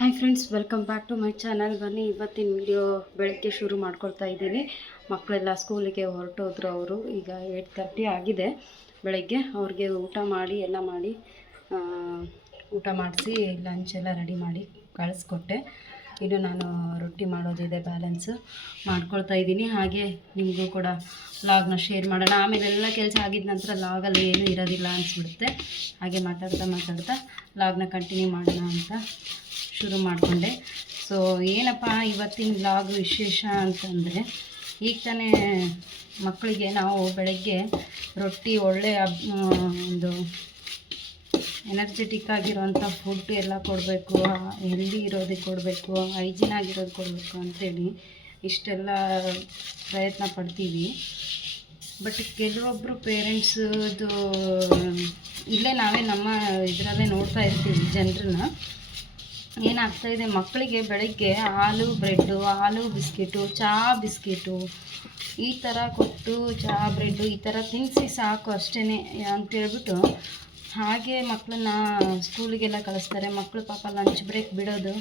Hi friends, welcome back to my channel. ಬನ್ನಿ, ಇವತ್ತಿನ video ಬೆಳಗ್ಗೆ ಶುರು ಮಾಡ್ಕೊಳ್ತಾ ಇದ್ದೀನಿ. ಮಕ್ಕಳೆಲ್ಲ ಸ್ಕೂಲಿಗೆ ಹೊರಟೋದ್ರು. ಅವರು ಈಗ 8:30 ಆಗಿದೆ. ಬೆಳಗ್ಗೆ ಅವ್ರಿಗೆ ಊಟ ಮಾಡಿ ಊಟ ಮಾಡಿಸಿ ಲಂಚ್ ಎಲ್ಲ ರೆಡಿ ಮಾಡಿ ಕಳಿಸ್ಕೊಟ್ಟೆ. ಇನ್ನು ನಾನು ರೊಟ್ಟಿ ಮಾಡೋದಿದೆ, ಬ್ಯಾಲೆನ್ಸ್ ಮಾಡ್ಕೊಳ್ತಾ ಇದ್ದೀನಿ. ಹಾಗೆ ನಿಮಗೂ ಕೂಡ ಲಾಗ್ನ ಶೇರ್ ಮಾಡೋಣ. ಆಮೇಲೆ ಎಲ್ಲ ಕೆಲಸ ಆಗಿದ ನಂತರ ಲಾಗಲ್ಲಿ ಏನೂ ಇರೋದಿಲ್ಲ ಅನಿಸ್ಬಿಡುತ್ತೆ. ಹಾಗೆ ಮಾತಾಡ್ತಾ ಲಾಗ್ನ ಕಂಟಿನ್ಯೂ ಮಾಡೋಣ ಅಂತ ಶುರು ಮಾಡಿಕೊಂಡೆ. ಸೊ ಏನಪ್ಪ ಇವತ್ತಿನ ಲಾಗ್ ವಿಶೇಷ ಅಂತಂದರೆ, ಈಗ ತಾನೇ ಮಕ್ಕಳಿಗೆ ನಾವು ಬೆಳಗ್ಗೆ ರೊಟ್ಟಿ ಒಳ್ಳೆಯ ಒಂದು ಎನರ್ಜೆಟಿಕ್ ಆಗಿರೋಂಥ ಫುಡ್ ಎಲ್ಲ ಕೊಡಬೇಕು, ಹೆಲ್ದಿ ಇರೋದಕ್ಕೆ ಕೊಡಬೇಕು, ಹೈಜಿನ್ ಆಗಿರೋದು ಕೊಡಬೇಕು ಅಂಥೇಳಿ ಇಷ್ಟೆಲ್ಲ ಪ್ರಯತ್ನ ಪಡ್ತೀವಿ. ಬಟ್ ಕೆಲವೊಬ್ಬರು ಪೇರೆಂಟ್ಸದು ಇಲ್ಲೇ ನಾವೇ ನಮ್ಮ ಇದರಲ್ಲೇ ನೋಡ್ತಾ ಇರ್ತೀವಿ ಜನರನ್ನ. ಏನಾಗ್ತಾಯಿದೆ, ಮಕ್ಕಳಿಗೆ ಬೆಳಗ್ಗೆ ಹಾಲು ಬ್ರೆಡ್ಡು, ಹಾಲು ಬಿಸ್ಕೆಟು, ಚಹಾ ಬಿಸ್ಕೆಟು ಈ ಥರ ಕೊಟ್ಟು, ಚಹಾ ಬ್ರೆಡ್ಡು ಈ ಥರ ತಿನ್ನಿಸಿ ಸಾಕು ಅಷ್ಟೇ ಅಂತೇಳ್ಬಿಟ್ಟು ಹಾಗೆ ಮಕ್ಕಳನ್ನ ಸ್ಕೂಲಿಗೆಲ್ಲ ಕಳಿಸ್ತಾರೆ. ಮಕ್ಕಳು ಪಾಪ ಲಂಚ್ ಬ್ರೇಕ್ ಬಿಡೋದು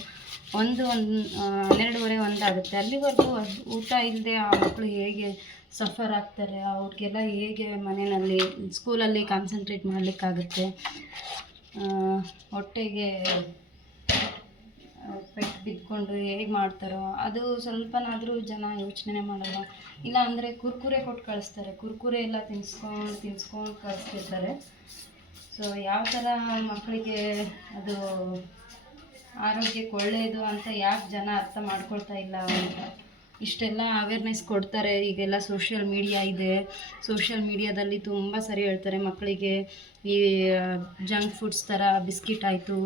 12:30 1 ಆಗುತ್ತೆ. ಅಲ್ಲಿವರೆಗೂ ಊಟ ಇಲ್ಲದೆ ಆ ಮಕ್ಕಳು ಹೇಗೆ ಸಫರ್ ಆಗ್ತಾರೆ, ಅವ್ರಿಗೆಲ್ಲ ಹೇಗೆ ಮನೆಯಲ್ಲಿ ಸ್ಕೂಲಲ್ಲಿ ಕಾನ್ಸಂಟ್ರೇಟ್ ಮಾಡಲಿಕ್ಕಾಗುತ್ತೆ, ಹೊಟ್ಟೆಗೆ ಪೆಟ್ಟು ಬಿದ್ದುಕೊಂಡು ಹೇಗೆ ಮಾಡ್ತಾರೋ ಅದು ಸ್ವಲ್ಪನಾದರೂ ಜನ ಯೋಚನೆ ಮಾಡಲ್ಲ. ಇಲ್ಲ ಅಂದರೆ ಕುರ್ಕುರೆ ಕೊಟ್ಟು ಕಳಿಸ್ತಾರೆ. ಕುರ್ಕುರೆ ಎಲ್ಲ ತಿನ್ಸ್ಕೊಂಡು ಕಳಿಸ್ತಿರ್ತಾರೆ. ಸೊ ಯಾವ ಥರ ಮಕ್ಕಳಿಗೆ ಅದು ಆರೋಗ್ಯಕ್ಕೆ ಒಳ್ಳೆಯದು ಅಂತ ಯಾಕೆ ಜನ ಅರ್ಥ ಮಾಡ್ಕೊಳ್ತಾ ಇಲ್ಲ ಅಂತ ಇಷ್ಟೆಲ್ಲ ಅವೇರ್ನೆಸ್ ಕೊಡ್ತಾರೆ. ಈಗೆಲ್ಲ ಸೋಷಿಯಲ್ ಮೀಡಿಯಾ ಇದೆ. ಸೋಷಿಯಲ್ ಮೀಡಿಯಾದಲ್ಲಿ ತುಂಬ ಸರಿ ಹೇಳ್ತಾರೆ. ಮಕ್ಕಳಿಗೆ ಈ ಜಂಕ್ ಫುಡ್ಸ್ ಥರ ಬಿಸ್ಕಿಟ್ ಆಯಿತು,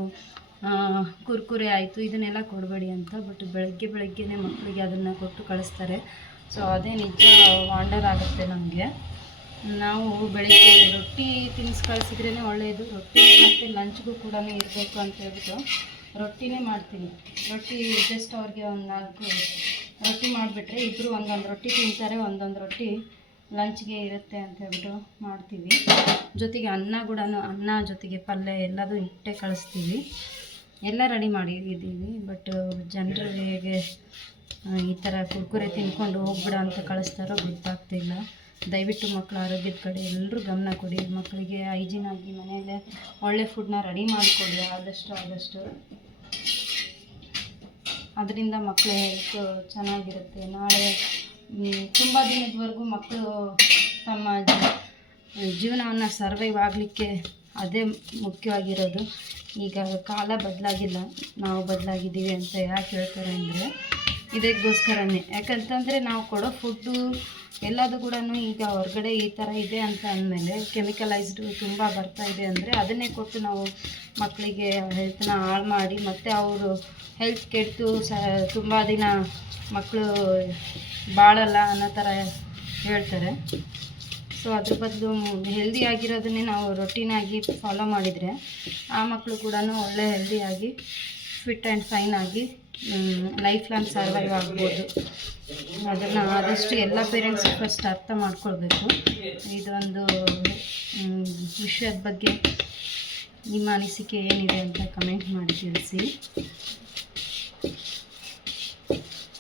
ಕುರ್ಕುರೆ ಆಯಿತು, ಇದನ್ನೆಲ್ಲ ಕೊಡಬೇಡಿ ಅಂತ. ಬಟ್ ಬೆಳಗ್ಗೆನೇ ಮಕ್ಕಳಿಗೆ ಅದನ್ನು ಕೊಟ್ಟು ಕಳಿಸ್ತಾರೆ. ಸೊ ಅದೇ ನಿಜ ವಂಡರ್ ಆಗುತ್ತೆ ನಮಗೆ. ನಾವು ಬೆಳಗ್ಗೆ ರೊಟ್ಟಿ ತಿನ್ನಿಸಿ ಕಳಿಸಿದ್ರೇ ಒಳ್ಳೆಯದು. ರೊಟ್ಟಿ ಮತ್ತು ಲಂಚ್ಗೂ ಕೂಡ ಇರಬೇಕು ಅಂತ ಹೇಳ್ಬಿಟ್ಟು ರೊಟ್ಟಿನೇ ಮಾಡ್ತೀನಿ. ರೊಟ್ಟಿ ಜಸ್ಟ್ ಅವ್ರಿಗೆ ಒಂದು 4 ರೊಟ್ಟಿ ಮಾಡಿಬಿಟ್ರೆ ಇಬ್ಬರು ಒಂದೊಂದು ರೊಟ್ಟಿ ತಿಂತಾರೆ, ಒಂದೊಂದು ರೊಟ್ಟಿ ಲಂಚ್ಗೆ ಇರುತ್ತೆ ಅಂತ ಹೇಳ್ಬಿಟ್ಟು ಮಾಡ್ತೀವಿ. ಜೊತೆಗೆ ಅನ್ನ ಜೊತೆಗೆ ಪಲ್ಯ ಎಲ್ಲದೂ ಇಟ್ಟೇ ಕಳಿಸ್ತೀವಿ. ಎಲ್ಲ ರೆಡಿ ಮಾಡಿದ್ದೀವಿ. ಬಟ್ ಜನರು ಹೇಗೆ ಈ ಥರ ಕುರ್ಕುರೆ ತಿನ್ಕೊಂಡು ಹೋಗ್ಬಿಡ ಅಂತ ಕಳಿಸ್ತಾರೋ ಗೊತ್ತಾಗ್ತಿಲ್ಲ. ದಯವಿಟ್ಟು ಮಕ್ಕಳ ಆರೋಗ್ಯದ ಕಡೆ ಎಲ್ಲರೂ ಗಮನ ಕೊಡಿ. ಮಕ್ಕಳಿಗೆ ಹೈಜಿನ್ ಆಗಿ ಮನೆಯಲ್ಲೇ ಒಳ್ಳೆ ಫುಡ್ನ ರೆಡಿ ಮಾಡಿಕೊಡಿ ಆದಷ್ಟು. ಅದರಿಂದ ಮಕ್ಕಳ ಹೆಲ್ತ್ ಚೆನ್ನಾಗಿರುತ್ತೆ. ನಾಳೆ ತುಂಬ ದಿನದವರೆಗೂ ಮಕ್ಕಳು ತಮ್ಮ ಜೀವನವನ್ನು ಸರ್ವೈವ್ ಆಗಲಿಕ್ಕೆ ಅದೇ ಮುಖ್ಯವಾಗಿರೋದು. ಈಗ ಕಾಲ ಬದಲಾಗಿಲ್ಲ, ನಾವು ಬದಲಾಗಿದ್ದೀವಿ ಅಂತ ಯಾಕೆ ಹೇಳ್ತಾರೆ ಅಂದರೆ ಇದಕ್ಕೋಸ್ಕರನೇ. ಯಾಕಂತಂದರೆ ನಾವು ಕೊಡೋ ಫುಡ್ಡು ಎಲ್ಲದು ಕೂಡ ಈಗ ಹೊರಗಡೆ ಈ ಥರ ಇದೆ ಅಂತ ಅಂದಮೇಲೆ ಕೆಮಿಕಲೈಸ್ಡು ತುಂಬ ಬರ್ತಾ ಇದೆ ಅಂದರೆ ಅದನ್ನೇ ಕೊಟ್ಟು ನಾವು ಮಕ್ಕಳಿಗೆ ಹೆಲ್ತನ್ನ ಹಾಳು ಮಾಡಿ ಮತ್ತು ಅವರು ಹೆಲ್ತ್ ಕೆಟ್ಟು ತುಂಬ ದಿನ ಮಕ್ಕಳು ಬಾಳಲ್ಲ ಅನ್ನೋ ಥರ ಹೇಳ್ತಾರೆ. ಸೊ ಅದ್ರ ಬದಲು ಹೆಲ್ದಿ ಆಗಿರೋದನ್ನೇ ನಾವು ರೊಟೀನಾಗಿ ಫಾಲೋ ಮಾಡಿದರೆ ಆ ಮಕ್ಕಳು ಕೂಡ ಒಳ್ಳೆ ಹೆಲ್ದಿಯಾಗಿ ಫಿಟ್ ಆ್ಯಂಡ್ ಫೈನ್ ಆಗಿ ಲೈಫ್ ಲಾಂಗ್ ಸರ್ವೈವ್ ಆಗ್ಬೋದು. ಅದನ್ನು ಆದಷ್ಟು ಎಲ್ಲ ಪೇರೆಂಟ್ಸ್ ಫಸ್ಟ್ ಅರ್ಥ ಮಾಡ್ಕೊಳ್ಬೇಕು. ಇದೊಂದು ವಿಷಯದ ಬಗ್ಗೆ ನಿಮ್ಮ ಅನಿಸಿಕೆ ಏನಿದೆ ಅಂತ ಕಮೆಂಟ್ ಮಾಡಿ ತಿಳಿಸಿ.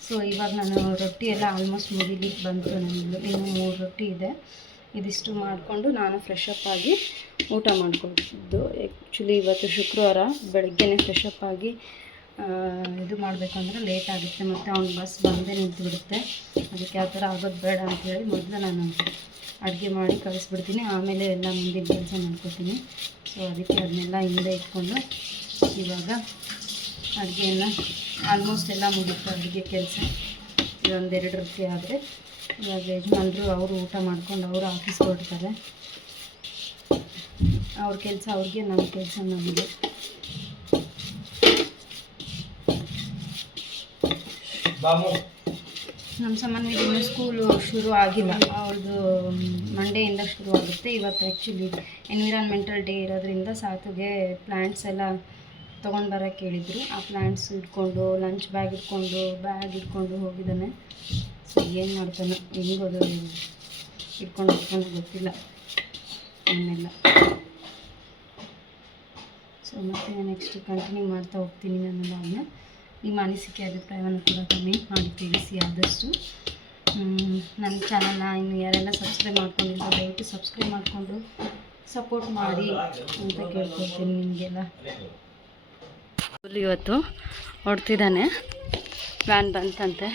ಸೊ ಇವಾಗ ನಾನು ರೊಟ್ಟಿ ಎಲ್ಲ ಆಲ್ಮೋಸ್ಟ್ ಮುಗಿಲಿಕ್ಕೆ ಬಂತು. ನನಗೆ ಇನ್ನೂ 3 ರೊಟ್ಟಿ ಇದೆ. ಇದಿಷ್ಟು ಮಾಡಿಕೊಂಡು ನಾನು ಫ್ರೆಶಪ್ ಆಗಿ ಊಟ ಮಾಡ್ಕೊಳ್ತಿದ್ದು. ಆ್ಯಕ್ಚುಲಿ ಇವತ್ತು ಶುಕ್ರವಾರ, ಬೆಳಗ್ಗೆನೇ ಫ್ರೆಶಪ್ ಆಗಿ ಇದು ಮಾಡಬೇಕಂದ್ರೆ ಲೇಟ್ ಆಗುತ್ತೆ ಮತ್ತು ಅವ್ನ ಬಸ್ ಬಂದೇ ನಿಂತುಬಿಡುತ್ತೆ. ಅದಕ್ಕೆ ಆ ಥರ ಆಗೋದು ಬೇಡ ಅಂಥೇಳಿ ಮೊದಲು ನಾನು ಅಡುಗೆ ಮಾಡಿ ಕಳಿಸ್ಬಿಡ್ತೀನಿ. ಆಮೇಲೆ ಎಲ್ಲ ಮುಂದಿನ ಕೆಲಸ ಮಾಡ್ಕೊತೀನಿ. ಸೊ ಅದಕ್ಕೆ ಅದನ್ನೆಲ್ಲ ಹಿಂದೆ ಇಟ್ಕೊಂಡು ಇವಾಗ ಅಡುಗೆಯನ್ನು ಆಲ್ಮೋಸ್ಟ್ ಎಲ್ಲ ಮುಗಿತು. ಅಡುಗೆ ಕೆಲಸ ಇದೊಂದೆರಡು ರೊಟ್ಟಿ ಆದರೆ ಇವಾಗ ಯಜಮಾನ್ರು ಅವರು ಊಟ ಮಾಡ್ಕೊಂಡು ಅವರು ಆಫೀಸ್ಗೆ ಹೊರಡ್ತಾರೆ. ಅವ್ರ ಕೆಲಸ ಅವ್ರಿಗೆ, ನಮ್ಮ ಕೆಲಸ ನಮಗೆ. ನಮ್ಮ ಸಾಮಾನ್ಯವಾಗಿ ಇನ್ನೂ ಸ್ಕೂಲು ಶುರು ಆಗಿಲ್ಲ. ಅವ್ರದ್ದು ಮಂಡೆಯಿಂದ ಶುರು ಆಗುತ್ತೆ. ಇವತ್ತು ಆ್ಯಕ್ಚುಲಿ ಎನ್ವಿರಾನ್ಮೆಂಟಲ್ ಡೇ ಇರೋದ್ರಿಂದ ಸಾತುಗೆ ಪ್ಲ್ಯಾಂಟ್ಸ್ ಎಲ್ಲ ತೊಗೊಂಡು ಬರೋಕ್ಕೆ ಹೇಳಿದ್ರು. ಆ ಪ್ಲ್ಯಾಂಟ್ಸ್ ಇಟ್ಕೊಂಡು ಲಂಚ್ ಬ್ಯಾಗ್ ಇಟ್ಕೊಂಡು ಹೋಗಿದ್ದಾನೆ. ಸೊ ಏನು ಮಾಡ್ತಾನೆ, ಹೆಂಗೋದು ಇಟ್ಕೊಂಡು ಗೊತ್ತಿಲ್ಲ ಅವನ್ನೆಲ್ಲ. ಸೊ ಮತ್ತು ನೆಕ್ಸ್ಟ್ ಕಂಟಿನ್ಯೂ ಮಾಡ್ತಾ ಹೋಗ್ತೀನಿ ನನ್ನ ಲಾಗ್ನ. ನಿಮ್ಮ ಅನಿಸಿಕೆ ಅಭಿಪ್ರಾಯವನ್ನು ಕೂಡ ಕಮೆಂಟ್ ಮಾಡಿ ತಿಳಿಸಿ ಆದಷ್ಟು. ನನ್ನ ಚಾನಲ್ನ ಇನ್ನು ಯಾರೆಲ್ಲ ಸಬ್ಸ್ಕ್ರೈಬ್ ಮಾಡ್ಕೊಂಡಿಲ್ಲ ದಯವಿಟ್ಟು ಸಬ್ಸ್ಕ್ರೈಬ್ ಮಾಡಿಕೊಂಡು ಸಪೋರ್ಟ್ ಮಾಡಿ ಅಂತ ಕೇಳ್ಕೊಳ್ತೀನಿ ನಿಮಗೆಲ್ಲ. ಇವತ್ತು ಹೊಡ್ತಿದ್ದಾನೆ, ವ್ಯಾನ್ ಬಂತಂತೆ.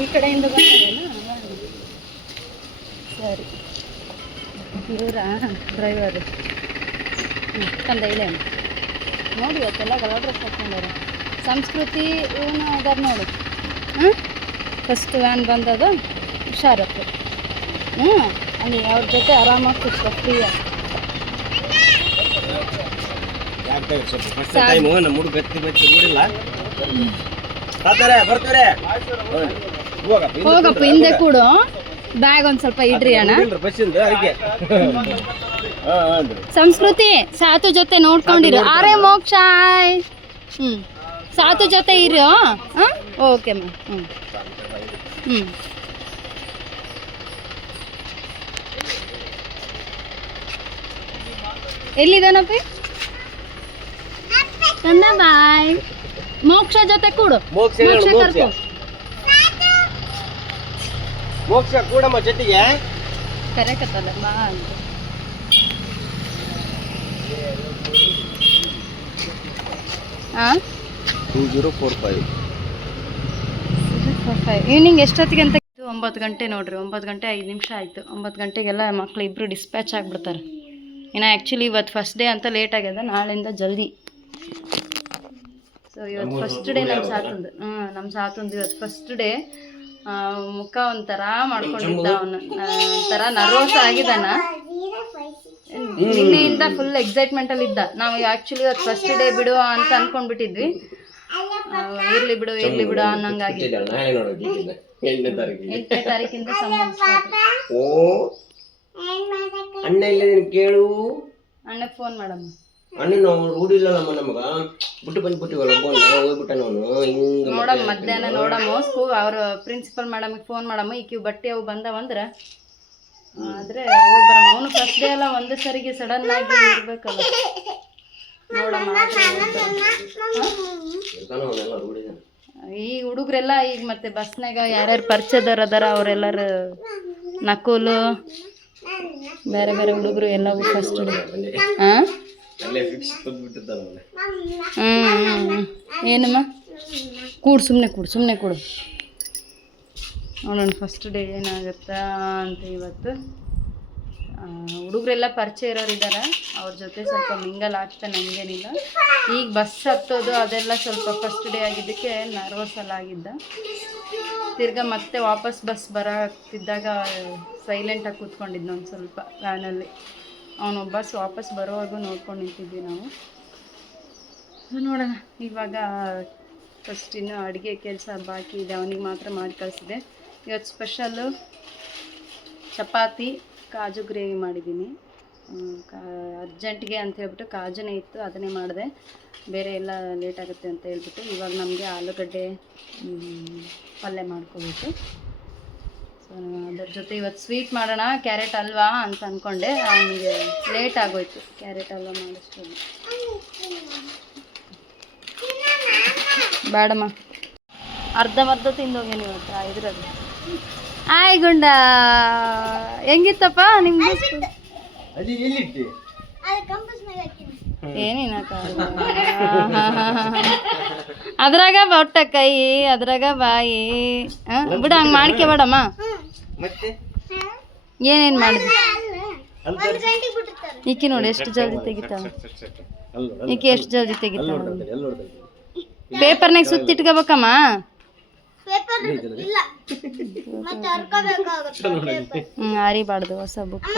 ಈ ಕಡೆಯಿಂದ ಬಂದೇನಾ? ಸರಿ, ಇವರ ಡ್ರೈವರು ತಂದೆ ಇಲ್ಲ ನೋಡಿ. ಇವತ್ತೆಲ್ಲ ಕಲರ್ ಡ್ರೆಸ್ ಹಾಕ್ಕೊಂಡವ್ರೆ. ಸಂಸ್ಕೃತಿ ಇವನು ಅದಾರ ನೋಡಿ. ಫಸ್ಟ್ ವ್ಯಾನ್ ಬಂದದ, ಹುಷಾರತ್ತು. ಅಲ್ಲಿ ಅವ್ರ ಜೊತೆ ಆರಾಮಾಗಿ ಖುಷಿ ಫ್ರೀಯಾಗಿ. ಹೋಗಪ್ಪ ಹಿಂದೆ ಕೂಡು, ಬ್ಯಾಗ್ ಒಂದ್ ಸ್ವಲ್ಪ ಇಡ್ರಿ ಅಣ್ಣ. ಸಂಸ್ಕೃತಿ ಸಾತು ಜೊತೆ ನೋಡ್ಕೊಂಡಿರು. ಆರೇ ಮೋಕ್ಷ ಸಾತು ಜೊತೆ ಇರು. ಓಕೆ ಮಾ. ಎಲ್ಲಿದ್ದಾನಪ್ಪಿ? ಬಾಯ್. ಮೋಕ್ಷ ಜೊತೆ ಕೂಡು. ಮೋಕ್ಷ ಕರ್ಕೊ. ಮೋಕ್ಷ ಕೂಡಮ್ಮ ಜೊತೆಗೆ. ಕರೆಕತ್ತಲ್ಲ ಬಾ ಅಂತ. ಹಾಂ 2045 ಈವ್ನಿಂಗ್ ಎಷ್ಟೊತ್ತಿಗೆ ಅಂತ? 9 ಗಂಟೆ ನೋಡ್ರಿ, 9 ಗಂಟೆ 5 ನಿಮಿಷ ಆಯಿತು. 9 ಗಂಟೆಗೆಲ್ಲ ಮಕ್ಳು ಇಬ್ಬರು ಡಿಸ್ಪ್ಯಾಚ್ ಆಗಿಬಿಡ್ತಾರೆ. ಇನ್ನು ಆ್ಯಕ್ಚುಲಿ ಇವತ್ತು ಫಸ್ಟ್ ಡೇ ಅಂತ ಲೇಟ್ ಆಗ್ಯದ, ನಾಳೆಯಿಂದ ಜಲ್ದಿ. ಸೊ ಇವತ್ತು ಫಸ್ಟ್ ಡೇ ನಮ್ಮ ಸಾತಂದು. ನಮ್ಮ ಸಾತಂದು ಇವತ್ತು ಫಸ್ಟ್ ಡೇ. ಮುಖ ಒಂಥರ ಮಾಡ್ಕೊಂಡಿದ್ದ, ಅವನು ಒಂಥರ ನರ್ವಸ್ ಆಗಿದ್ದಾನ. ನಿನ್ನೆಯಿಂದ ಫುಲ್ ಎಕ್ಸೈಟ್ಮೆಂಟಲ್ಲಿ ಇದ್ದ. ನಾವು ಆ್ಯಕ್ಚುಲಿ ಇವತ್ತು ಫಸ್ಟ್ ಡೇ ಬಿಡು ಅಂತ ಅಂದ್ಕೊಂಡ್ಬಿಟ್ಟಿದ್ವಿ. ಇರ್ಲಿ ಬಿಡು ಅನ್ನಂಗಾಗಿತ್ತು. 8ನೇ ತಾರೀಕಿಂದ ಕೇಳು. ಅಣ್ಣಗೆ ಫೋನ್ ಮಾಡಮ್ಮ. ಅಣ್ಣ ರೂಢಿಲ್ಲ ನಮಗ ಬಿಟ್ಟು ಬಂದ್ಬಿಟ್ಟಿವಲ್ಲ, ನೋಡಮ್ಮ ಮಧ್ಯಾಹ್ನ ನೋಡಮ್ಮ. ಸ್ಕೂಲ್ ಅವ್ರ ಪ್ರಿನ್ಸಿಪಲ್ ಮೇಡಮಿಗೆ ಫೋನ್ ಮಾಡಮ್ಮ. ಈಕಿ ಬಟ್ಟೆ ಅವು ಬಂದವಂದ್ರ ಆದ್ರೆ ಹೋಗಿ ಬರಮ್ಮ. ಅವನು ಫಸ್ಟ್ ಡೇ ಎಲ್ಲ ಒಂದೇ ಸರಿಗೆ ಸಡನ್ ಆಗಿ ಇರ್ಬೇಕಲ್ಲ. ನೋಡಮ್ಮ ಈ ಹುಡುಗ್ರೆಲ್ಲ ಈಗ ಮತ್ತೆ ಬಸ್ನಾಗ ಯಾರ್ಯಾರು ಪರಿಚಯದವ್ರು ಅದಾರ ಅವರೆಲ್ಲರೂ ನಕುಲು ಬೇರೆ ಬೇರೆ ಹುಡುಗರು ಎಲ್ಲವೂ ಫಸ್ಟ್ ಡೇ. ಏನಮ್ಮ ಕೂಡು, ಸುಮ್ಮನೆ ಕೂಡು ನೋಡೋಣ ಫಸ್ಟ್ ಡೇ ಏನಾಗುತ್ತಾ ಅಂತ. ಇವತ್ತು ಹುಡುಗರೆಲ್ಲ ಪರಿಚಯ ಇರೋರಿದ್ದಾರೆ, ಅವ್ರ ಜೊತೆ ಸ್ವಲ್ಪ ಮಿಂಗಲ್ ಆಗ್ತಾ ನನಗೇನಿಲ್ಲ. ಈಗ ಬಸ್ ಹತ್ತೋದು ಅದೆಲ್ಲ ಸ್ವಲ್ಪ ಫಸ್ಟ್ ಡೇ ಆಗಿದ್ದಕ್ಕೆ ನರ್ವಸ್ ಎಲ್ಲ ಆಗಿದ್ದ. ತಿರ್ಗಾ ಮತ್ತೆ ವಾಪಸ್ ಬಸ್ ಬರೋತ್ತಿದ್ದಾಗ ಸೈಲೆಂಟಾಗಿ ಕೂತ್ಕೊಂಡಿದ್ದು ಒಂದು ಸ್ವಲ್ಪ ವ್ಯಾನಲ್ಲಿ. ಅವನು ಬಸ್ ವಾಪಸ್ ಬರೋವರೆಗೂ ನೋಡ್ಕೊಂಡು ನಿಂತಿದ್ವಿ ನಾವು. ನೋಡೋಣ ಇವಾಗ ಫಸ್ಟ್ ಇನ್ನೂ ಅಡುಗೆ ಕೆಲಸ ಬಾಕಿ ಇದೆ, ಅವನಿಗೆ ಮಾತ್ರ ಮಾಡಿ ಕಳಿಸಿದೆ. ಇವತ್ತು ಸ್ಪೆಷಲ್ಲು ಚಪಾತಿ ಕಾಜು ಗ್ರೇವಿ ಮಾಡಿದ್ದೀನಿ. ಅರ್ಜೆಂಟ್ಗೆ ಅಂತ ಹೇಳ್ಬಿಟ್ಟು ಕಾಜುನೇ ಇತ್ತು, ಅದನ್ನೇ ಮಾಡಿದೆ. ಬೇರೆ ಎಲ್ಲ ಲೇಟ್ ಆಗುತ್ತೆ ಅಂತ ಹೇಳ್ಬಿಟ್ಟು ಇವಾಗ ನಮಗೆ ಆಲೂಗಡ್ಡೆ ಪಲ್ಯ ಮಾಡ್ಕೋಬೇಕು. ಸೊ ಅದ್ರ ಜೊತೆ ಇವತ್ತು ಸ್ವೀಟ್ ಮಾಡೋಣ, ಕ್ಯಾರೆಟ್ ಹಲ್ವಾ ಅಂತ ಅಂದ್ಕೊಂಡೆ. ಅವನಿಗೆ ಲೇಟ್ ಆಗೋಯ್ತು ಕ್ಯಾರೆಟ್ ಹಲ್ವಾ ಮಾಡಿಸ್ಕೊಂಡು. ಬೇಡಮ್ಮ, ಅರ್ಧಮರ್ಧ ತಿಂದೋಗೇನು ಇವತ್ತು ಇದ್ರದ್ದು. ಆಯ್ ಗುಂಡ ಹೆಂಗಿತ್ತಪ್ಪ ನಿಮ್ದು? ಏನೇನ ಅದ್ರಾಗ ಬೊಟ್ಟ ಕೈ, ಅದ್ರಾಗ ಬಾಯಿ ಬಿಡ, ಹಂಗೆ ಮಾಡ್ಕೆ ಬೇಡಮ್ಮ. ಏನೇನು ಮಾಡಿದ್ವಿ ಈಕಿ ನೋಡಿ ಎಷ್ಟು ಜಲ್ದಿ ತೆಗಿತಾವ. ಈಕಿ ಎಷ್ಟು ಜಲ್ದಿ ತೆಗಿತಾವ. ಪೇಪರ್ನಾಗ ಸುತ್ತಿಟ್ಕೋಬೇಕಮ್ಮ. ಅರಿಬಾರ್ದು ಹೊಸ ಬುಕ್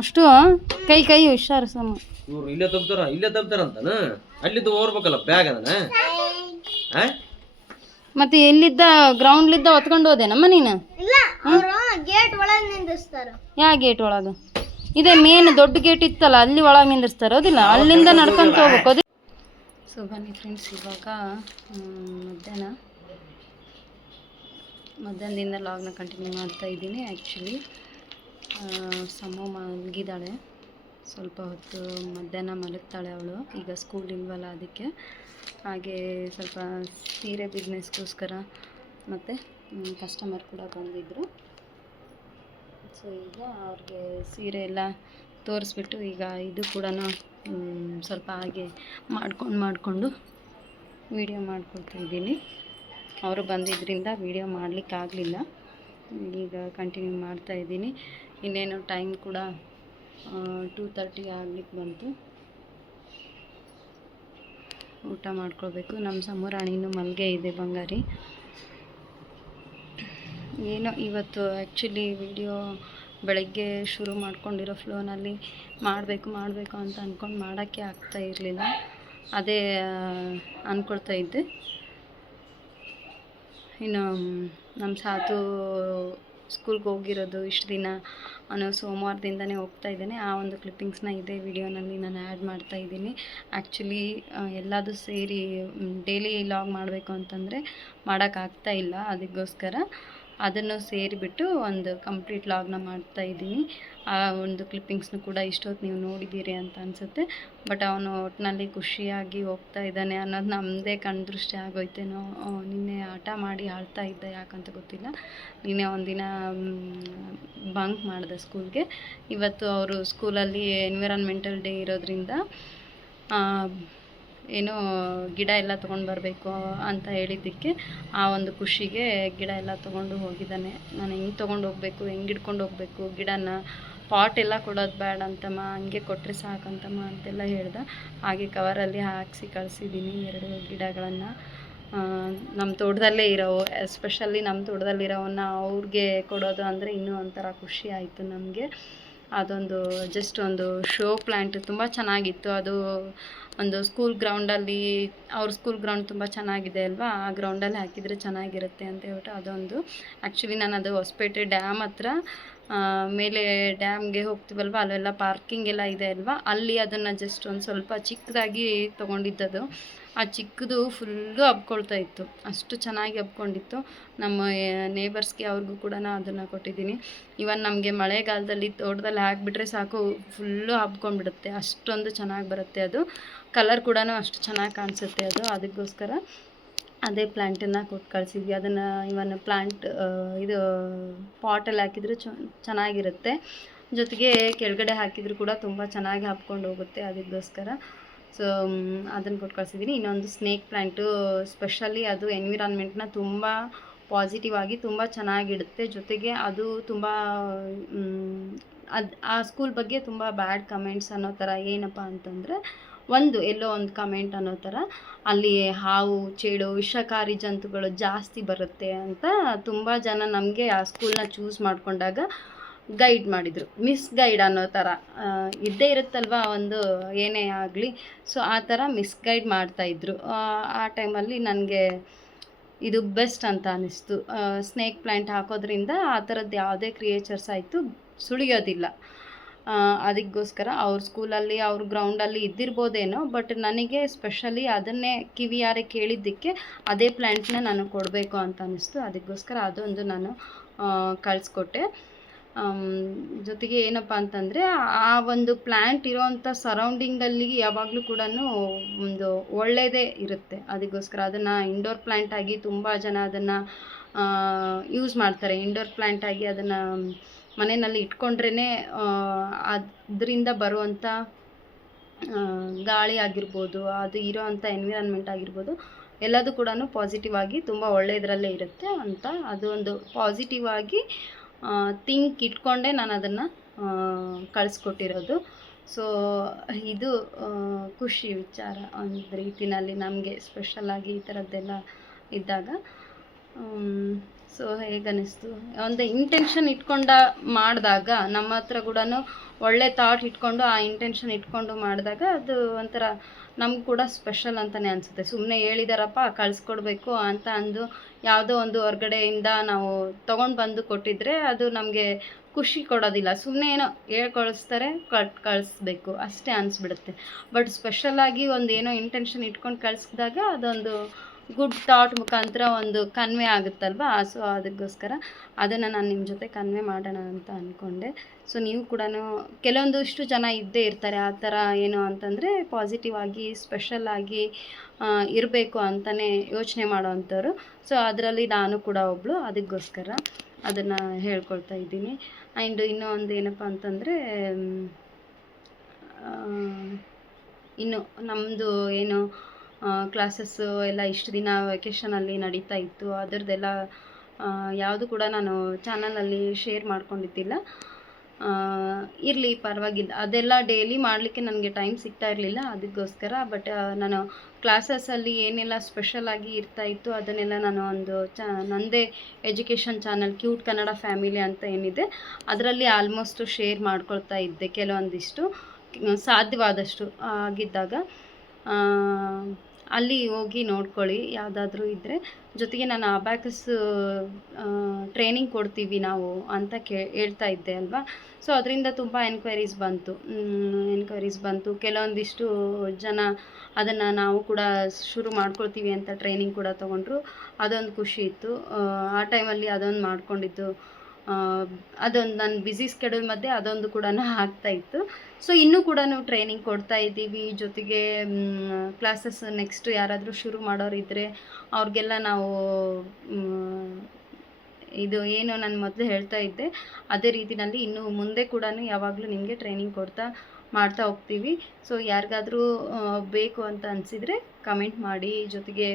ಅಷ್ಟು. ಕೈ ಹುಷಾರು ಸಮ. ಇಲ್ಲೇ ತಪ್ತಾರಂತ ಅಲ್ಲಿದ್ದು ಓರ್ಬೇಕಲ್ಲ ಬ್ಯಾಗ್ ಅದನ್ನ. ಮತ್ತೆ ಎಲ್ಲಿದ್ದ ಗ್ರೌಂಡ್ಲಿದ್ದ ಹೊತ್ಕೊಂಡು ಹೋದೇನಮ್ಮ ನೀನು? ಯಾ ಗೇಟ್ ಒಳಗ? ಇದೇ ಮೇನ್ ದೊಡ್ಡ ಗೇಟ್ ಇತ್ತಲ್ಲ, ಅಲ್ಲಿ ಒಳಗೆ ನಿಂದಿರ್ತಾರ ಹೌದಿಲ್ಲ? ಅಲ್ಲಿಂದ ನಡ್ಕೊಂತ ಹೋಗ್ಬೇಕು. ಸೊ ಬನ್ನಿ ಫ್ರೆಂಡ್ಸ್, ಇವಾಗ ಮಧ್ಯಾಹ್ನ ಮಧ್ಯಾಹ್ನದಿಂದ ಲಾಗ್ನ ಕಂಟಿನ್ಯೂ ಮಾಡ್ತಾ ಇದ್ದೀನಿ. ಆ್ಯಕ್ಚುಲಿ ಸಮ ಮಲಗಿದ್ದಾಳೆ, ಸ್ವಲ್ಪ ಹೊತ್ತು ಮಧ್ಯಾಹ್ನ ಮಲಗ್ತಾಳೆ ಅವಳು, ಈಗ ಸ್ಕೂಲ್ ಇಲ್ವಲ್ಲ ಅದಕ್ಕೆ. ಹಾಗೆ ಸ್ವಲ್ಪ ಸೀರೆ ಬಿಸ್ನೆಸ್ಗೋಸ್ಕರ ಮತ್ತು ಕಸ್ಟಮರ್ ಕೂಡ ಬಂದಿದ್ದರು. ಸೊ ಈಗ ಅವ್ರಿಗೆ ಸೀರೆ ಎಲ್ಲ ತೋರಿಸ್ಬಿಟ್ಟು ಈಗ ಇದು ಕೂಡ ಸ್ವಲ್ಪ ಹಾಗೆ ಮಾಡಿಕೊಂಡು ವೀಡಿಯೋ ಮಾಡ್ಕೊಳ್ತಾ ಇದ್ದೀನಿ. ಅವರು ಬಂದಿದ್ದರಿಂದ ವೀಡಿಯೋ ಮಾಡಲಿಕ್ಕಾಗಲಿಲ್ಲ, ಈಗ ಕಂಟಿನ್ಯೂ ಮಾಡ್ತಾ ಇದ್ದೀನಿ. ಇನ್ನೇನು ಟೈಮ್ ಕೂಡ 2:30 ಆಗ್ಲಿಕ್ಕೆ ಬಂತು. ಊಟ ಮಾಡ್ಕೊಳ್ಬೇಕು. ನಮ್ಮ ಸಮೂರಾಣಿ ಇನ್ನೂ ಮಲ್ಗೆ ಇದೆ ಬಂಗಾರಿ. ಏನೋ ಇವತ್ತು ಆ್ಯಕ್ಚುಲಿ ವಿಡಿಯೋ ಬೆಳಗ್ಗೆ ಶುರು ಮಾಡ್ಕೊಂಡಿರೋ ಫ್ಲೋನಲ್ಲಿ ಮಾಡಬೇಕು ಅಂತ ಅಂದ್ಕೊಂಡು ಮಾಡೋಕ್ಕೆ ಆಗ್ತಾ ಇರಲಿಲ್ಲ. ಅದೇ ಅಂದ್ಕೊಳ್ತಾ ಇದ್ದೆ. ಇನ್ನು ನಮ್ಮ ಸಾತು ಸ್ಕೂಲ್ಗೆ ಹೋಗಿರೋದು ಇಷ್ಟು ದಿನ, ಅವನು ಸೋಮವಾರದಿಂದನೇ ಹೋಗ್ತಾ ಇದ್ದಾನೆ. ಆ ಒಂದು ಕ್ಲಿಪ್ಪಿಂಗ್ಸ್ನ ಇದೇ ವಿಡಿಯೋನಲ್ಲಿ ನಾನು ಆ್ಯಡ್ ಮಾಡ್ತಾ ಇದ್ದೀನಿ. ಆ್ಯಕ್ಚುಲಿ ಎಲ್ಲದೂ ಸೇರಿ ಡೈಲಿ ಲಾಗ್ ಮಾಡಬೇಕು ಅಂತಂದರೆ ಮಾಡೋಕ್ಕಾಗ್ತಾ ಇಲ್ಲ, ಅದಕ್ಕೋಸ್ಕರ ಅದನ್ನು ಸೇರಿಬಿಟ್ಟು ಒಂದು ಕಂಪ್ಲೀಟ್ ಲಾಗ್ನ ಮಾಡ್ತಾ ಇದ್ದೀನಿ. ಆ ಒಂದು ಕ್ಲಿಪ್ಪಿಂಗ್ಸ್ನು ಕೂಡ ಇಷ್ಟೊತ್ತು ನೀವು ನೋಡಿದ್ದೀರಿ ಅಂತ ಅನಿಸುತ್ತೆ. ಬಟ್ ಅವನು ಒಟ್ಟಿನಲ್ಲಿ ಖುಷಿಯಾಗಿ ಹೋಗ್ತಾ ಇದ್ದಾನೆ ಅನ್ನೋದು ನಮ್ಮದೇ ಕಣ್ದೃಷ್ಟಿ ಆಗೋಯ್ತೇನೋ. ನಿನ್ನೆ ಹಠ ಮಾಡಿ ಆಳ್ತಾ ಇದ್ದ, ಯಾಕಂತ ಗೊತ್ತಿಲ್ಲ. ನಿನ್ನೆ ಒಂದಿನ ಬಂಕ್ ಮಾಡಿದೆ ಸ್ಕೂಲ್ಗೆ. ಇವತ್ತು ಅವರು ಸ್ಕೂಲಲ್ಲಿ ಎನ್ವಿರಾನ್ಮೆಂಟಲ್ ಡೇ ಇರೋದ್ರಿಂದ ಏನೋ ಗಿಡ ಎಲ್ಲ ತೊಗೊಂಡು ಬರಬೇಕು ಅಂತ ಹೇಳಿದ್ದಕ್ಕೆ ಆ ಒಂದು ಖುಷಿಗೆ ಗಿಡ ಎಲ್ಲ ತೊಗೊಂಡು ಹೋಗಿದ್ದಾನೆ. ನಾನು ಹೆಂಗೆ ತೊಗೊಂಡು ಹೋಗಬೇಕು, ಹೆಂಗೆ ಹಿಡ್ಕೊಂಡು ಹೋಗಬೇಕು, ಗಿಡನ ಪಾಟ್ ಎಲ್ಲ ಕೊಡೋದು ಬೇಡ ಅಂತಮ್ಮ, ಹಂಗೆ ಕೊಟ್ಟರೆ ಸಾಕಂತಮ್ಮ ಅಂತೆಲ್ಲ ಹೇಳ್ದೆ. ಹಾಗೆ ಕವರಲ್ಲಿ ಹಾಕಿಸಿ ಕಳಿಸಿದ್ದೀನಿ 2 ಗಿಡಗಳನ್ನು. ನಮ್ಮ ತೋಟದಲ್ಲೇ ಇರೋವು, ಎಸ್ಪೆಷಲಿ ನಮ್ಮ ತೋಟದಲ್ಲಿರೋವನ್ನ ಅವ್ರಿಗೆ ಕೊಡೋದು ಅಂದರೆ ಇನ್ನೂ ಒಂಥರ ಖುಷಿ ಆಯಿತು ನಮಗೆ. ಅದೊಂದು ಜಸ್ಟ್ ಒಂದು ಶೋ ಪ್ಲ್ಯಾಂಟ್ ತುಂಬ ಚೆನ್ನಾಗಿತ್ತು. ಅದು ಒಂದು ಸ್ಕೂಲ್ ಗ್ರೌಂಡಲ್ಲಿ, ಅವ್ರ ಸ್ಕೂಲ್ ಗ್ರೌಂಡ್ ತುಂಬ ಚೆನ್ನಾಗಿದೆ ಅಲ್ವಾ, ಆ ಗ್ರೌಂಡಲ್ಲಿ ಹಾಕಿದರೆ ಚೆನ್ನಾಗಿರುತ್ತೆ ಅಂತ ಹೇಳ್ಬಿಟ್ಟು ಅದೊಂದು. ಆ್ಯಕ್ಚುಲಿ ನಾನು ಅದು ಹೊಸಪೇಟೆ ಡ್ಯಾಮ್ ಹತ್ರ ಮೇಲೆ ಡ್ಯಾಮ್ಗೆ ಹೋಗ್ತೀವಲ್ವ, ಅಲ್ಲೆಲ್ಲ ಪಾರ್ಕಿಂಗ್ ಎಲ್ಲ ಇದೆ ಅಲ್ವಾ, ಅಲ್ಲಿ ಅದನ್ನು ಜಸ್ಟ್ ಒಂದು ಸ್ವಲ್ಪ ಚಿಕ್ಕದಾಗಿ ತೊಗೊಂಡಿದ್ದದು. ಆ ಚಿಕ್ಕದು ಫುಲ್ಲು ಹಬ್ಕೊಳ್ತಾ ಇತ್ತು, ಅಷ್ಟು ಚೆನ್ನಾಗಿ ಹಬ್ಕೊಂಡಿತ್ತು. ನಮ್ಮ ನೇಬರ್ಸ್ಗೆ ಅವ್ರಿಗೂ ಕೂಡ ಅದನ್ನು ಕೊಟ್ಟಿದ್ದೀನಿ. ಇವನ್ ನಮಗೆ ಮಳೆಗಾಲದಲ್ಲಿ ತೋಟದಲ್ಲಿ ಹಾಕಿಬಿಟ್ರೆ ಸಾಕು, ಫುಲ್ಲು ಹಬ್ಕೊಂಡ್ಬಿಡುತ್ತೆ, ಅಷ್ಟೊಂದು ಚೆನ್ನಾಗಿ ಬರುತ್ತೆ ಅದು. ಕಲರ್ ಕೂಡ ಅಷ್ಟು ಚೆನ್ನಾಗಿ ಕಾಣಿಸುತ್ತೆ ಅದು. ಅದಕ್ಕೋಸ್ಕರ ಅದೇ ಪ್ಲ್ಯಾಂಟನ್ನು ಕೊಟ್ಟು ಕಳಿಸಿದ್ವಿ. ಅದನ್ನು ಇವನ್ ಪ್ಲ್ಯಾಂಟ್ ಇದು ಪಾಟಲ್ಲಿ ಹಾಕಿದರೂ ಚೆನ್ನಾಗಿರುತ್ತೆ, ಜೊತೆಗೆ ಕೆಳಗಡೆ ಹಾಕಿದರೂ ಕೂಡ ತುಂಬ ಚೆನ್ನಾಗಿ ಹಬ್ಕೊಂಡು ಹೋಗುತ್ತೆ. ಅದಕ್ಕೋಸ್ಕರ ಸೊ ಅದನ್ನು ಕೊಟ್ಟು ಕಳಿಸಿದ್ದೀನಿ. ಇನ್ನೊಂದು ಸ್ನೇಕ್ ಪ್ಲ್ಯಾಂಟು, ಸ್ಪೆಷಲಿ ಅದು ಎನ್ವಿರಾನ್ಮೆಂಟ್ನ ತುಂಬ ಪಾಸಿಟಿವ್ ಆಗಿ ತುಂಬ ಚೆನ್ನಾಗಿಡುತ್ತೆ. ಜೊತೆಗೆ ಅದು ತುಂಬ ಆ ಸ್ಕೂಲ್ ಬಗ್ಗೆ ತುಂಬ ಬ್ಯಾಡ್ ಕಮೆಂಟ್ಸ್ ಅನ್ನೋ ಥರ, ಏನಪ್ಪ ಅಂತಂದರೆ ಎಲ್ಲೋ ಒಂದು ಕಮೆಂಟ್ ಅನ್ನೋ ಥರ, ಅಲ್ಲಿ ಹಾವು, ಚೇಳು, ವಿಷಕಾರಿ ಜಂತುಗಳು ಜಾಸ್ತಿ ಬರುತ್ತೆ ಅಂತ ತುಂಬ ಜನ ನಮಗೆ ಆ ಸ್ಕೂಲ್ನ ಚೂಸ್ ಮಾಡಿಕೊಂಡಾಗ ಗೈಡ್ ಮಾಡಿದರು. ಮಿಸ್ಗೈಡ್ ಅನ್ನೋ ಥರ ಇದ್ದೇ ಇರುತ್ತಲ್ವ ಒಂದು ಏನೇ ಆಗಲಿ. ಸೊ ಆ ಥರ ಮಿಸ್ಗೈಡ್ ಮಾಡ್ತಾಯಿದ್ರು. ಆ ಟೈಮಲ್ಲಿ ನನಗೆ ಇದು ಬೆಸ್ಟ್ ಅಂತ ಅನ್ನಿಸ್ತು. ಸ್ನೇಕ್ ಪ್ಲ್ಯಾಂಟ್ ಹಾಕೋದ್ರಿಂದ ಆ ಥರದ್ದು ಯಾವುದೇ ಕ್ರಿಯೇಚರ್ಸ್ ಆಯಿತು ಸುಳಿಯೋದಿಲ್ಲ. ಅದಕ್ಕೋಸ್ಕರ ಅವ್ರ ಸ್ಕೂಲಲ್ಲಿ, ಅವ್ರ ಗ್ರೌಂಡಲ್ಲಿ ಇದ್ದಿರ್ಬೋದೇನೋ, ಬಟ್ ನನಗೆ ಸ್ಪೆಷಲಿ ಅದನ್ನೇ ಕಿವಿಯಾರೆ ಕೇಳಿದ್ದಕ್ಕೆ ಅದೇ ಪ್ಲ್ಯಾಂಟ್ನ ನಾನು ಕೊಡಬೇಕು ಅಂತ ಅನ್ನಿಸ್ತು. ಅದಕ್ಕೋಸ್ಕರ ಅದೊಂದು ನಾನು ಕಳಿಸ್ಕೊಟ್ಟೆ. ಜೊತೆಗೆ ಏನಪ್ಪ ಅಂತಂದರೆ, ಆ ಒಂದು ಪ್ಲ್ಯಾಂಟ್ ಇರೋವಂಥ ಸರೌಂಡಿಂಗಲ್ಲಿ ಯಾವಾಗಲೂ ಕೂಡ ಒಂದು ಒಳ್ಳೆಯದೇ ಇರುತ್ತೆ. ಅದಕ್ಕೋಸ್ಕರ ಅದನ್ನು ಇಂಡೋರ್ ಪ್ಲ್ಯಾಂಟ್ ಆಗಿ ತುಂಬ ಜನ ಅದನ್ನು ಯೂಸ್ ಮಾಡ್ತಾರೆ. ಇಂಡೋರ್ ಪ್ಲ್ಯಾಂಟ್ ಆಗಿ ಅದನ್ನು ಮನೆಯಲ್ಲಿ ಇಟ್ಕೊಂಡ್ರೇ ಅದರಿಂದ ಬರುವಂಥ ಗಾಳಿ ಆಗಿರ್ಬೋದು, ಅದು ಇರೋವಂಥ ಎನ್ವಿರಾನ್ಮೆಂಟ್ ಆಗಿರ್ಬೋದು, ಎಲ್ಲದೂ ಕೂಡ ಪಾಸಿಟಿವ್ ಆಗಿ ತುಂಬ ಒಳ್ಳೆಯದರಲ್ಲೇ ಇರುತ್ತೆ ಅಂತ ಅದು ಒಂದು ಪಾಸಿಟಿವ್ ಆಗಿ ಥಿಂಕ್ ಇಟ್ಕೊಂಡೇ ನಾನು ಅದನ್ನು ಕಳಿಸ್ಕೊಟ್ಟಿರೋದು. ಸೊ ಇದು ಖುಷಿ ವಿಚಾರ ಒಂದು ರೀತಿಯಲ್ಲಿ ನಮಗೆ, ಸ್ಪೆಷಲಾಗಿ ಈ ಥರದ್ದೆಲ್ಲ ಇದ್ದಾಗ. ಸೊ ಹೇಗನ್ನಿಸ್ತು, ಒಂದು ಇಂಟೆನ್ಷನ್ ಇಟ್ಕೊಂಡು ಮಾಡಿದಾಗ, ನಮ್ಮ ಹತ್ರ ಕೂಡ ಒಳ್ಳೆ ಥಾಟ್ ಇಟ್ಕೊಂಡು ಆ ಇಂಟೆನ್ಷನ್ ಇಟ್ಕೊಂಡು ಮಾಡಿದಾಗ ಅದು ಒಂಥರ ನಮ್ಗೆ ಕೂಡ ಸ್ಪೆಷಲ್ ಅಂತಲೇ ಅನಿಸುತ್ತೆ. ಸುಮ್ಮನೆ ಹೇಳಿದಾರಪ್ಪ ಕಳಿಸ್ಕೊಡ್ಬೇಕು ಅಂತ ಅಂದು ಯಾವುದೋ ಒಂದು ಹೊರ್ಗಡೆಯಿಂದ ನಾವು ತೊಗೊಂಡು ಬಂದು ಕೊಟ್ಟಿದ್ರೆ ಅದು ನಮಗೆ ಖುಷಿ ಕೊಡೋದಿಲ್ಲ. ಸುಮ್ಮನೆ ಏನೋ ಕಳಿಸ್ತಾರೆ, ಕಳಿಸ್ಬೇಕು ಅಷ್ಟೇ ಅನಿಸ್ಬಿಡುತ್ತೆ. ಬಟ್ ಸ್ಪೆಷಲಾಗಿ ಒಂದು ಏನೋ ಇಂಟೆನ್ಷನ್ ಇಟ್ಕೊಂಡು ಕಳಿಸಿದಾಗ ಅದೊಂದು ಗುಡ್ ಥಾಟ್ ಮುಖಾಂತರ ಒಂದು ಕನ್ವೆ ಆಗುತ್ತಲ್ವ. ಸೊ ಅದಕ್ಕೋಸ್ಕರ ಅದನ್ನು ನಾನು ನಿಮ್ಮ ಜೊತೆ ಕನ್ವೆ ಮಾಡೋಣ ಅಂತ ಅಂದ್ಕೊಂಡೆ. ಸೊ ನೀವು ಕೂಡ ಕೆಲವೊಂದಿಷ್ಟು ಜನ ಇದ್ದೇ ಇರ್ತಾರೆ ಆ ಥರ, ಏನು ಅಂತಂದರೆ ಪಾಸಿಟಿವ್ ಆಗಿ ಸ್ಪೆಷಲ್ ಆಗಿ ಇರಬೇಕು ಅಂತಲೇ ಯೋಚನೆ ಮಾಡೋವಂಥವ್ರು. ಸೊ ಅದರಲ್ಲಿ ನಾನು ಕೂಡ ಒಬ್ಬಳು. ಅದಕ್ಕೋಸ್ಕರ ಅದನ್ನು ಹೇಳ್ಕೊಳ್ತಾ ಇದ್ದೀನಿ. ಆ್ಯಂಡ್ ಇನ್ನೂ ಒಂದು ಏನಪ್ಪ ಅಂತಂದರೆ, ಇನ್ನು ನಮ್ಮದು ಏನು ಕ್ಲಾಸಸ್ಸು ಎಲ್ಲ ಇಷ್ಟು ದಿನ ವೆಕೇಷನಲ್ಲಿ ನಡೀತಾ ಇತ್ತು, ಅದರದ್ದೆಲ್ಲ ಯಾವುದು ಕೂಡ ನಾನು ಚಾನಲಲ್ಲಿ ಶೇರ್ ಮಾಡ್ಕೊಂಡಿದ್ದಿಲ್ಲ. ಇರಲಿ ಪರವಾಗಿಲ್ಲ, ಅದೆಲ್ಲ ಡೈಲಿ ಮಾಡಲಿಕ್ಕೆ ನನಗೆ ಟೈಮ್ ಸಿಗ್ತಾ ಇರಲಿಲ್ಲ. ಅದಕ್ಕೋಸ್ಕರ ಬಟ್ ನಾನು ಕ್ಲಾಸಸ್ಸಲ್ಲಿ ಏನೆಲ್ಲ ಸ್ಪೆಷಲಾಗಿ ಇರ್ತಾಯಿತ್ತು ಅದನ್ನೆಲ್ಲ ನಾನು ಒಂದು ನನ್ನದೇ education channel cute Kannada family ಅಂತ ಏನಿದೆ ಅದರಲ್ಲಿ ಆಲ್ಮೋಸ್ಟು ಶೇರ್ ಮಾಡ್ಕೊಳ್ತಾ ಇದ್ದೆ. ಕೆಲವೊಂದಿಷ್ಟು ಸಾಧ್ಯವಾದಷ್ಟು ಆಗಿದ್ದಾಗ ಅಲ್ಲಿ ಹೋಗಿ ನೋಡ್ಕೊಳ್ಳಿ ಯಾವುದಾದ್ರೂ ಇದ್ದರೆ. ಜೊತೆಗೆ ನಾನು ಅಬ್ಯಾಕಸ್ ಟ್ರೈನಿಂಗ್ ಕೊಡ್ತೀವಿ ನಾವು ಅಂತ ಹೇಳ್ತಾ ಇದ್ದೆ ಅಲ್ವಾ. ಸೊ ಅದರಿಂದ ತುಂಬ ಎನ್ಕ್ವೈರೀಸ್ ಬಂತು. ಕೆಲವೊಂದಿಷ್ಟು ಜನ ಅದನ್ನು ನಾವು ಕೂಡ ಶುರು ಮಾಡ್ಕೊಳ್ತೀವಿ ಅಂತ ಟ್ರೈನಿಂಗ್ ಕೂಡ ತೊಗೊಂಡ್ರು. ಅದೊಂದು ಖುಷಿ ಇತ್ತು. ಆ ಟೈಮಲ್ಲಿ ಅದೊಂದು ಮಾಡ್ಕೊಂಡಿದ್ದು, ಅದೊಂದು ನನ್ನ ಬ್ಯುಸಿ ಸ್ಕೆಡ್ಯೂಲ್ ಮಧ್ಯೆ ಅದೊಂದು ಕೂಡ ಆಗ್ತಾಯಿತ್ತು. ಸೊ ಇನ್ನೂ ಕೂಡ ಟ್ರೈನಿಂಗ್ ಕೊಡ್ತಾ ಇದ್ದೀವಿ. ಜೊತೆಗೆ ಕ್ಲಾಸಸ್ ನೆಕ್ಸ್ಟ್ ಯಾರಾದರೂ ಶುರು ಮಾಡೋರಿದ್ದರೆ ಅವ್ರಿಗೆಲ್ಲ ನಾವು ಇದು ಏನು ನಾನು ಮೊದಲು ಹೇಳ್ತಾ ಇದ್ದೆ ಅದೇ ರೀತಿಯಲ್ಲಿ ಇನ್ನು ಮುಂದೆ ಕೂಡ ಯಾವಾಗಲೂ ನಿಮಗೆ ಟ್ರೈನಿಂಗ್ ಮಾಡ್ತಾ ಹೋಗ್ತೀವಿ. ಸೊ ಯಾರಿಗಾದರೂ ಬೇಕು ಅಂತ ಅನಿಸಿದರೆ ಕಮೆಂಟ್ ಮಾಡಿ. ಜೊತೆಗೆ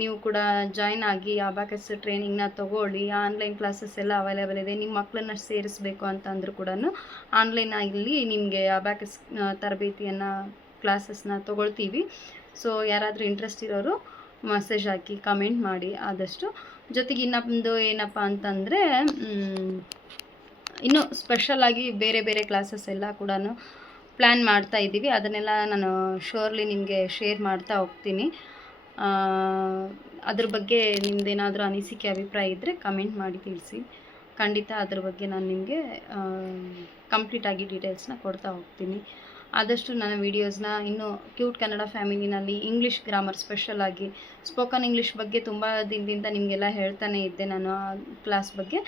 ನೀವು ಕೂಡ ಜಾಯ್ನ್ ಆಗಿ ಅಬ್ಯಾಕಸ್ ಟ್ರೈನಿಂಗ್ನ ತೊಗೊಳ್ಳಿ. ಆನ್ಲೈನ್ ಕ್ಲಾಸಸ್ ಎಲ್ಲ ಅವೈಲೇಬಲ್ ಇದೆ. ನಿಮ್ಮ ಮಕ್ಕಳನ್ನ ಸೇರಿಸ್ಬೇಕು ಅಂತ ಅಂದರೂ ಕೂಡ ಆನ್ಲೈನಲ್ಲಿ ನಿಮಗೆ ಅಬ್ಯಾಕಸ್ ತರಬೇತಿಯನ್ನು ಕ್ಲಾಸಸ್ನ ತೊಗೊಳ್ತೀವಿ. ಸೊ ಯಾರಾದರೂ ಇಂಟ್ರೆಸ್ಟ್ ಇರೋರು ಮೆಸೇಜ್ ಹಾಕಿ ಕಮೆಂಟ್ ಮಾಡಿ ಆದಷ್ಟು. ಜೊತೆಗೆ ಇನ್ನೊಂದು ಏನಪ್ಪ ಅಂತಂದರೆ, ಇನ್ನೂ ಸ್ಪೆಷಲಾಗಿ ಬೇರೆ ಬೇರೆ ಕ್ಲಾಸಸ್ ಎಲ್ಲ ಕೂಡ ಪ್ಲ್ಯಾನ್ ಮಾಡ್ತಾ ಇದ್ದೀವಿ. ಅದನ್ನೆಲ್ಲ ನಾನು ಶೋರ್ಲಿ ನಿಮಗೆ ಶೇರ್ ಮಾಡ್ತಾ ಹೋಗ್ತೀನಿ. ಅದ್ರ ಬಗ್ಗೆ ನಿಮ್ಮದೇನಾದರೂ ಅನಿಸಿಕೆ ಅಭಿಪ್ರಾಯ ಇದ್ದರೆ ಕಮೆಂಟ್ ಮಾಡಿ ತಿಳಿಸಿ. ಖಂಡಿತ ಅದ್ರ ಬಗ್ಗೆ ನಾನು ನಿಮಗೆ ಕಂಪ್ಲೀಟಾಗಿ ಡೀಟೇಲ್ಸ್ನ ಕೊಡ್ತಾ ಹೋಗ್ತೀನಿ. ಆದಷ್ಟು ನನ್ನ ವೀಡಿಯೋಸ್ನ ಇನ್ನೂ ಕ್ಯೂಟ್ ಕನ್ನಡ ಫ್ಯಾಮಿಲಿನಲ್ಲಿ ಇಂಗ್ಲೀಷ್ ಗ್ರಾಮರ್ ಸ್ಪೆಷಲಾಗಿ ಸ್ಪೋಕನ್ ಇಂಗ್ಲೀಷ್ ಬಗ್ಗೆ ತುಂಬ ದಿನದಿಂದ ನಿಮಗೆಲ್ಲ ಹೇಳ್ತಾನೆ ಇದ್ದೆ ನಾನು ಆ ಕ್ಲಾಸ್ ಬಗ್ಗೆ.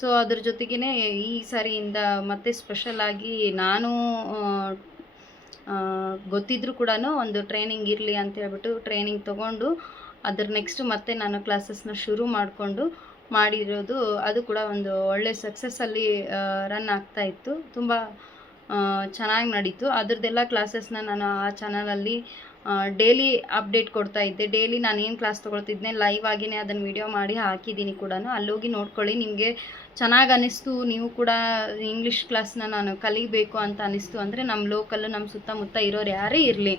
ಸೊ ಅದ್ರ ಜೊತೆಗೇ ಈ ಸಾರಿಯಿಂದ ಮತ್ತೆ ಸ್ಪೆಷಲಾಗಿ ನಾನು ಗೊತ್ತಿದ್ದರೂ ಕೂಡ ಒಂದು ಟ್ರೈನಿಂಗ್ ಇರಲಿ ಅಂತ ಹೇಳ್ಬಿಟ್ಟು ಟ್ರೈನಿಂಗ್ ತೊಗೊಂಡು ಅದ್ರ ನೆಕ್ಸ್ಟ್ ಮತ್ತೆ ನಾನು ಕ್ಲಾಸಸ್ನ ಶುರು ಮಾಡಿರೋದು. ಅದು ಕೂಡ ಒಂದು ಒಳ್ಳೆ ಸಕ್ಸಸ್ಸಲ್ಲಿ ರನ್ ಆಗ್ತಾಯಿತ್ತು. ತುಂಬ ಚೆನ್ನಾಗಿ ನಡೀತು. ಅದ್ರದ್ದೆಲ್ಲ ಕ್ಲಾಸಸ್ನ ನಾನು ಆ ಚಾನಲಲ್ಲಿ ಡೈಲಿ ಅಪ್ಡೇಟ್ ಕೊಡ್ತಾ ಇದ್ದೆ. ಡೈಲಿ ನಾನು ಏನು ಕ್ಲಾಸ್ ತೊಗೊಳ್ತಿದ್ದೆ ಲೈವ್ ಆಗಿಯೇ ಅದನ್ನು ವಿಡಿಯೋ ಮಾಡಿ ಹಾಕಿದ್ದೀನಿ ಕೂಡ. ಅಲ್ಲೋಗಿ ನೋಡ್ಕೊಳ್ಳಿ. ನಿಮಗೆ ಚೆನ್ನಾಗಿ ಅನ್ನಿಸ್ತು, ನೀವು ಕೂಡ ಇಂಗ್ಲೀಷ್ ಕ್ಲಾಸ್ನ ನಾನು ಕಲಿಬೇಕು ಅಂತ ಅನ್ನಿಸ್ತು ಅಂದರೆ ನಮ್ಮ ಲೋಕಲ್ಲು ನಮ್ಮ ಸುತ್ತಮುತ್ತ ಇರೋರು ಯಾರೇ ಇರಲಿ,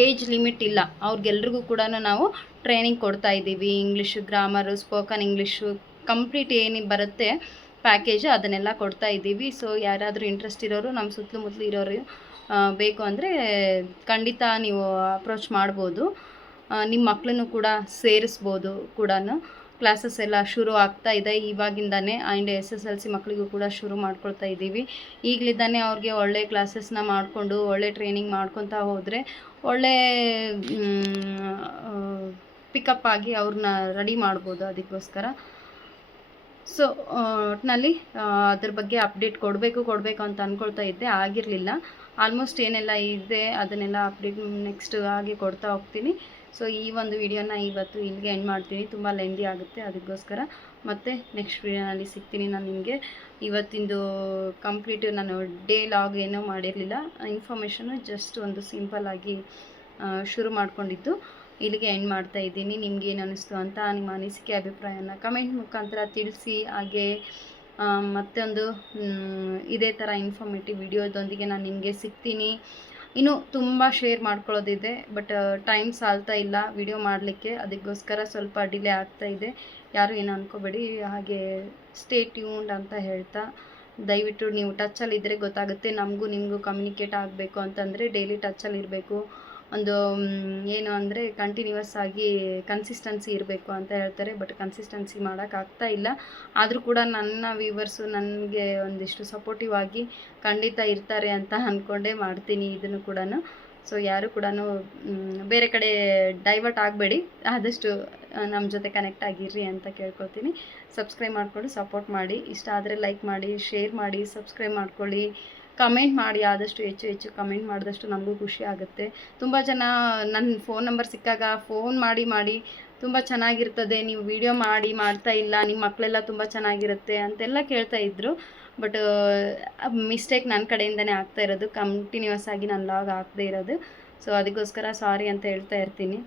ಏಜ್ ಲಿಮಿಟ್ ಇಲ್ಲ, ಅವ್ರಿಗೆಲ್ರಿಗೂ ಕೂಡ ನಾವು ಟ್ರೈನಿಂಗ್ ಕೊಡ್ತಾ ಇದ್ದೀವಿ. English grammar, spoken English complete ಏನು ಬರುತ್ತೆ ಪ್ಯಾಕೇಜ್ ಅದನ್ನೆಲ್ಲ ಕೊಡ್ತಾ ಇದ್ದೀವಿ. ಸೊ ಯಾರಾದರೂ ಇಂಟ್ರೆಸ್ಟ್ ಇರೋರು ನಮ್ಮ ಸುತ್ತಮುತ್ತಲು ಇರೋರು ಬೇಕು ಅಂದರೆ ಖಂಡಿತ ನೀವು ಅಪ್ರೋಚ್ ಮಾಡ್ಬೋದು. ನಿಮ್ಮ ಮಕ್ಕಳನ್ನು ಕೂಡ ಸೇರಿಸ್ಬೋದು ಕೂಡ. ಕ್ಲಾಸಸ್ ಎಲ್ಲ ಶುರು ಆಗ್ತಾ ಇದೆ ಇವಾಗಿಂದಾನೆ. ಆ್ಯಂಡ್ SSLC ಮಕ್ಕಳಿಗೂ ಕೂಡ ಶುರು ಮಾಡ್ಕೊಳ್ತಾ ಇದ್ದೀವಿ. ಈಗಲಿದ್ದಾನೆ ಅವ್ರಿಗೆ ಒಳ್ಳೆ ಕ್ಲಾಸಸ್ನ ಮಾಡಿಕೊಂಡು ಒಳ್ಳೆ ಟ್ರೈನಿಂಗ್ ಮಾಡ್ಕೊತಾ ಹೋದರೆ ಒಳ್ಳೆ ಪಿಕಪ್ ಆಗಿ ಅವ್ರನ್ನ ರೆಡಿ ಮಾಡ್ಬೋದು. ಅದಕ್ಕೋಸ್ಕರ ಸೊ ಒಟ್ಟಿನಲ್ಲಿ ಅದ್ರ ಬಗ್ಗೆ ಅಪ್ಡೇಟ್ ಕೊಡಬೇಕು ಅಂತ ಅಂದ್ಕೊಳ್ತಾ ಇದ್ದೆ, ಆಗಿರಲಿಲ್ಲ. ಆಲ್ಮೋಸ್ಟ್ ಏನೆಲ್ಲ ಇದೆ ಅದನ್ನೆಲ್ಲ ಅಪ್ಡೇಟ್ ನೆಕ್ಸ್ಟ್ ಹಾಗೆ ಕೊಡ್ತಾ ಹೋಗ್ತೀನಿ. ಸೊ ಈ ಒಂದು ವಿಡಿಯೋನ ಇವತ್ತು ಇಲ್ಲಿಗೆ ಎಂಡ್ ಮಾಡ್ತೀನಿ. ತುಂಬ ಲೆಂದಿ ಆಗುತ್ತೆ. ಅದಕ್ಕೋಸ್ಕರ ಮತ್ತೆ ನೆಕ್ಸ್ಟ್ ವಿಡಿಯೋನಲ್ಲಿ ಸಿಗ್ತೀನಿ ನಾನು ನಿಮಗೆ. ಇವತ್ತಿಂದು ಕಂಪ್ಲೀಟ್ ನಾನು ಡೇ ಲಾಗ್ ಏನೂ ಮಾಡಿರಲಿಲ್ಲ. ಇನ್ಫಾರ್ಮೇಷನು ಜಸ್ಟ್ ಒಂದು ಸಿಂಪಲ್ಲಾಗಿ ಶುರು ಮಾಡ್ಕೊಂಡಿದ್ದು ಇಲ್ಲಿಗೆ ಎಂಡ್ ಮಾಡ್ತಾ ಇದ್ದೀನಿ. ನಿಮ್ಗೆ ಏನು ಅನ್ನಿಸ್ತು ಅಂತ ನಿಮ್ಮ ಅನಿಸಿಕೆ ಅಭಿಪ್ರಾಯನ ಕಮೆಂಟ್ ಮುಖಾಂತರ ತಿಳಿಸಿ. ಹಾಗೆ ಮತ್ತೊಂದು ಇದೇ ಥರ ಇನ್ಫಾರ್ಮೇಟಿವ್ ವಿಡಿಯೋದೊಂದಿಗೆ ನಾನು ನಿಮಗೆ ಸಿಗ್ತೀನಿ. ಇನ್ನೂ ತುಂಬ ಶೇರ್ ಮಾಡ್ಕೊಳ್ಳೋದಿದೆ, ಬಟ್ ಟೈಮ್ ಸಾಲ್ತಾ ಇಲ್ಲ ವಿಡಿಯೋ ಮಾಡಲಿಕ್ಕೆ. ಅದಕ್ಕೋಸ್ಕರ ಸ್ವಲ್ಪ ಡಿಲೇ ಆಗ್ತಾ ಇದೆ. ಯಾರು ಏನು ಅಂದ್ಕೋಬೇಡಿ. ಹಾಗೆ ಸ್ಟೇ ಟ್ಯೂನ್ಡ್ ಅಂತ ಹೇಳ್ತಾ, ದಯವಿಟ್ಟು ನೀವು ಟಚ್ಚಲ್ಲಿದ್ದರೆ ಗೊತ್ತಾಗುತ್ತೆ. ನಮಗೂ ನಿಮಗೂ ಕಮ್ಯುನಿಕೇಟ್ ಆಗಬೇಕು ಅಂತಂದರೆ ಡೈಲಿ ಟಚ್ಚಲ್ಲಿ ಇರಬೇಕು. ಒಂದು ಏನು ಅಂದರೆ ಕಂಟಿನ್ಯೂಯಸ್ ಆಗಿ ಕನ್ಸಿಸ್ಟೆನ್ಸಿ ಇರಬೇಕು ಅಂತ ಹೇಳ್ತಾರೆ. ಬಟ್ ಕನ್ಸಿಸ್ಟೆನ್ಸಿ ಮಾಡೋಕ್ಕಾಗ್ತಾ ಇಲ್ಲ. ಆದರೂ ಕೂಡ ನನ್ನ ವ್ಯೂವರ್ಸು ನನಗೆ ಒಂದಿಷ್ಟು ಸಪೋರ್ಟಿವ್ ಆಗಿ ಖಂಡಿತ ಇರ್ತಾರೆ ಅಂತ ಅಂದ್ಕೊಂಡೇ ಮಾಡ್ತೀನಿ ಇದನ್ನು ಕೂಡ. ಸೊ ಯಾರು ಕೂಡ ಬೇರೆ ಕಡೆ ಡೈವರ್ಟ್ ಆಗಬೇಡಿ, ಆದಷ್ಟು ನಮ್ಮ ಜೊತೆ ಕನೆಕ್ಟ್ ಆಗಿರ್ರಿ ಅಂತ ಕೇಳ್ಕೊತೀನಿ. ಸಬ್ಸ್ಕ್ರೈಬ್ ಮಾಡಿಕೊಂಡು ಸಪೋರ್ಟ್ ಮಾಡಿ, ಇಷ್ಟ ಆದರೆ ಲೈಕ್ ಮಾಡಿ, ಶೇರ್ ಮಾಡಿ, ಸಬ್ಸ್ಕ್ರೈಬ್ ಮಾಡ್ಕೊಳ್ಳಿ, ಕಮೆಂಟ್ ಮಾಡಿ. ಆದಷ್ಟು ಹೆಚ್ಚು ಹೆಚ್ಚು ಕಮೆಂಟ್ ಮಾಡಿದಷ್ಟು ನಮಗೂ ಖುಷಿ ಆಗುತ್ತೆ. ತುಂಬ ಜನ ನನ್ನ ಫೋನ್ ನಂಬರ್ ಸಿಕ್ಕಾಗ ಫೋನ್ ಮಾಡಿ ತುಂಬ ಚೆನ್ನಾಗಿರ್ತದೆ, ನೀವು ವಿಡಿಯೋ ಮಾಡ್ತಾ ಇಲ್ಲ, ನಿಮ್ಮ ಮಕ್ಕಳೆಲ್ಲ ತುಂಬ ಚೆನ್ನಾಗಿರುತ್ತೆ ಅಂತೆಲ್ಲ ಕೇಳ್ತಾ ಇದ್ರು. ಬಟ್ ಮಿಸ್ಟೇಕ್ ನನ್ನ ಕಡೆಯಿಂದನೇ ಆಗ್ತಾ ಇರೋದು, ಕಂಟಿನ್ಯೂಸ್ ಆಗಿ ನಾನು ಲಾಗ್ ಹಾಕದೇ ಇರೋದು. ಸೊ ಅದಕ್ಕೋಸ್ಕರ ಸಾರಿ ಅಂತ ಹೇಳ್ತಾ ಇರ್ತೀನಿ,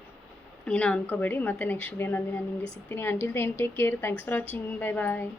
ಏನೋ ಅನ್ಕೋಬೇಡಿ. ಮತ್ತು ನೆಕ್ಸ್ಟ್ ವಿಡಿಯೋನಲ್ಲಿ ನಾನು ನಿಮಗೆ ಸಿಗ್ತೀನಿ. Until then take care, thanks for watching, bye bye.